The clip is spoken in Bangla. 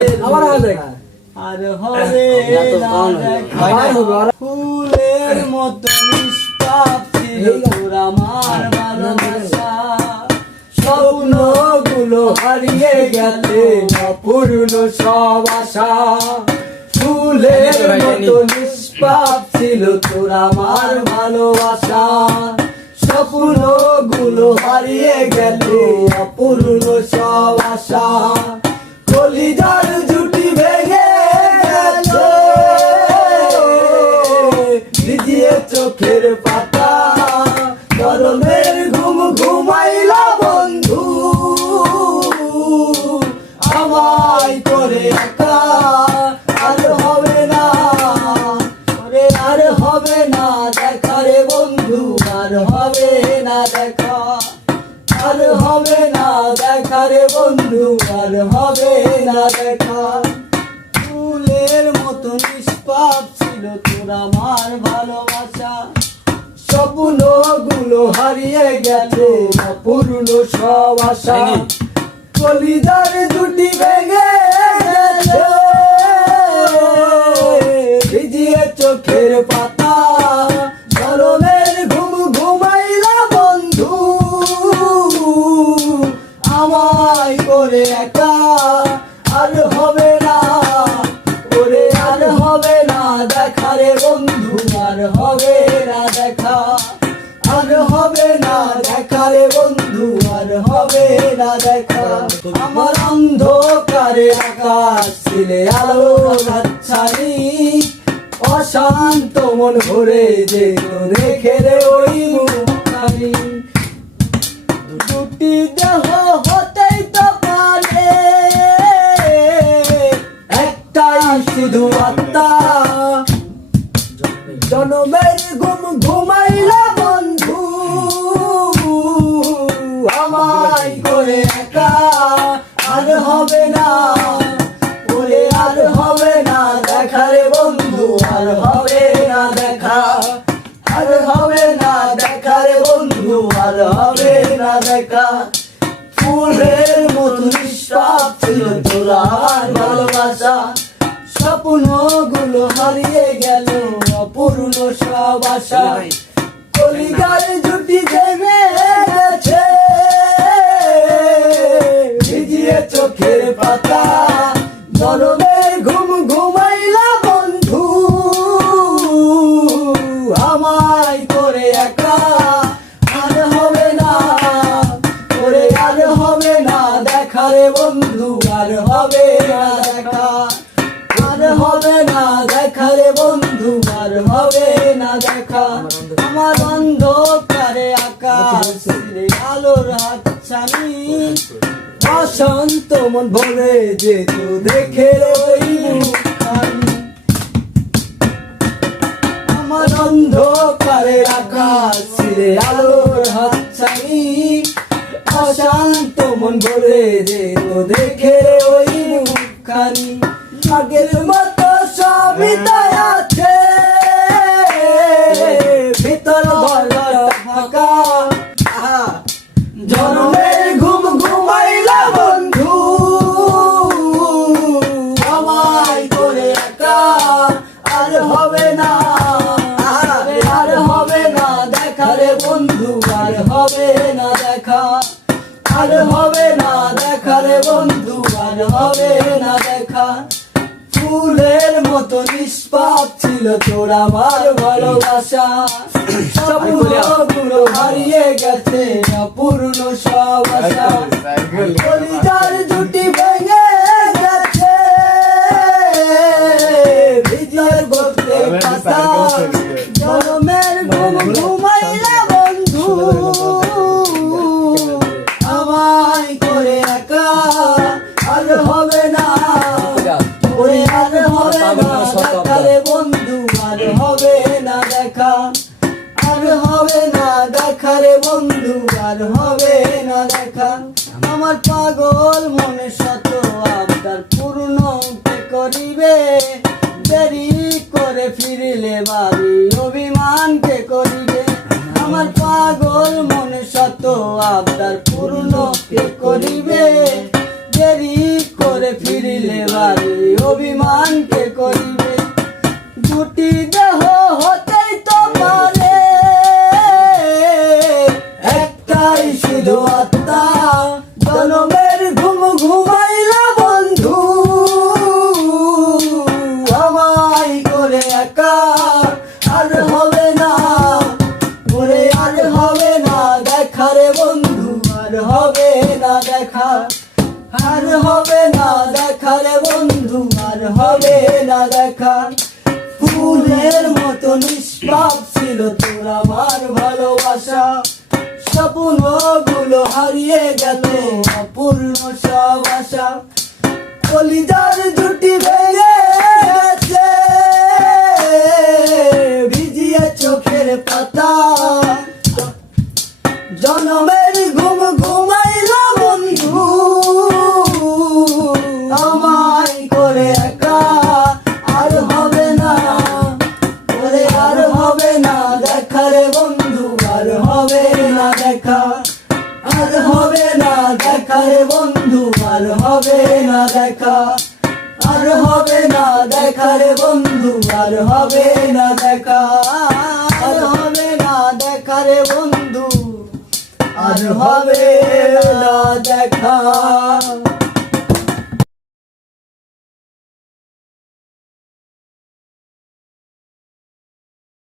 আর হবে ফুলের মতো নিষ্পাপ ছিল তোর আমার ভালোবাসা, স্বপ্নগুলো হারিয়ে গেছে অপূর্ণ সব আশা। ফুলের মতো নিষ্পাপ ছিল তোর আমার ভালোবাসা, স্বপ্নগুলো হারিয়ে গেছে অপূর্ণ সব আশা। কলিজার জুটি ভেঙে গেছে ভিজিয়ে চোখের পাতা, গরমের ঘুম ঘুমাইলা বন্ধু আমায় করে একা। আর হবে না ওরে, আর হবে না দেখা রে বন্ধু, আর হবে না দেখা, আর হবে না দেখা রে বন্ধু, আর হবে না দেখা। ফুলের মতো নিষ্পাপ ছিল তোর আমার ভালোবাসা, স্বপ্নগুলো হারিয়ে গেছে অপূর্ণ সব আশা। কলিজার দুটি ভেঙে গেছে ভিজিয়ে চোখের পাতা, গরমের ঘুম ঘুমাইলা বন্ধু আমায় করে একা। আর হবে না ওরে, আর হবে না দেখা রে বন্ধু, আর হবে না দেখা, আর হবে না দেখা রে বন্ধু, আর হবে না দেখা। আমার অন্ধকারে আকাশ ছিলে আলোর হাতছানি, অশান্ত মন ভরে যেত দেখে রে ওই মুখখানি। দুটি দেহ হতেই তো পারে একটাই শুধু আত্মা, জনমের ঘুম ঘুমাইলা বন্ধু আমায় করে একা। আর হবে না ওরে, আর হবে না দেখা রে বন্ধু, আর হবে না দেখা, আর হবে না দেখা রে বন্ধু, আর হবে না দেখা। ফুলের মতো নিষ্পাপ ছিল তোর আমার ভালোবাসা, স্বপ্নগুলো হারিয়ে গেল অপূর্ণ সব আশা। কলিজার জুটি ভেঙে গেছে ভিজিয়ে চোখের পাতা, গরমের ঘুম ঘুমাইলা বন্ধু আমায় করে একা। আর হবে না ওরে, আর হবে না দেখা রে বন্ধু, আর হবে না দেখা, আর হবে না দেখা রে বন্ধু, আর হবে না দেখা। আমার অন্ধকারে আকাশ ছিলে আলোর হাতছানি, অশান্ত মন ভরে যেত দেখে ওই মুখখানি। আমার অন্ধকারে আকাশ ছিলে আলোর হাতছানি, অশান্ত মন ভরে যেত দেখে ওই মুখখানি। আগের মতো সবই তাই আছে ভিতর ভরা ফাঁকা, জনমের ঘুম ঘুমাইলা বন্ধু আমায় করে একা। আর হবে না, আর হবে না দেখা রে বন্ধু, আর হবে না দেখা, আর হবে না দেখা রে বন্ধু, আর হবে না দেখা। ফুলের মতো নিষ্পাপ ছিল তোর আমার ভালোবাসা, স্বপ্নগুলো হারিয়ে গেছে অপূর্ণ সব আশা। কলিজার জুটি ভেঙে গেছে ভিজিয়ে চোখের পাতা, জনমের ঘুম ঘুমাইলা বন্ধু আমায় করে একা। আর হবে না ওরে, আর হবে না দেখা রে বন্ধু, আর হবে না দেখা, আর হবে না দেখা রে বন্ধু, আর হবে না দেখা। আমার পাগল মনে শত আবদার পূর্ণ কে করিবে, দেরি করে ফিরিলে ভাবি অভিমান কে করিবে। আমার পাগল মনে শত আবদার পূর্ণ কে করিবে, দেরি করে করে ফিরিলে বাড়ি অভিমান কে করিবে দুটি দেহ হতেই তো পারে একটাই শুধু আত্মা জনমের ঘুম ঘুমাইলা বন্ধু আমায় করে একা আর হবে না ওরে আর হবে না দেখা রে বন্ধু আর হবে না দেখা আর হবে না দেখা রে বন্ধু আর হবে না দেখা ফুলের মতো নিষ্পাপ ছিল তোর আমার ভালোবাসা স্বপ্নগুলো হারিয়ে গেল অপূর্ণ সব আশা কলিজার জুটি ভেঙে গেছে ভিজিয়ে চোখের পাতা জনমের ঘুম ঘুমাইল বন্ধু আমায় করে একা আর হবে না ওরে আর হবে না দেখা রে বন্ধু আর হবে না দেখা আর হবে না দেখা রে বন্ধু আর হবে না দেখা আর হবে না দেখা রে বন্ধু আর হবে না দেখা আর হবে না দেখা রে বন্ধু আর হবে না দেখা।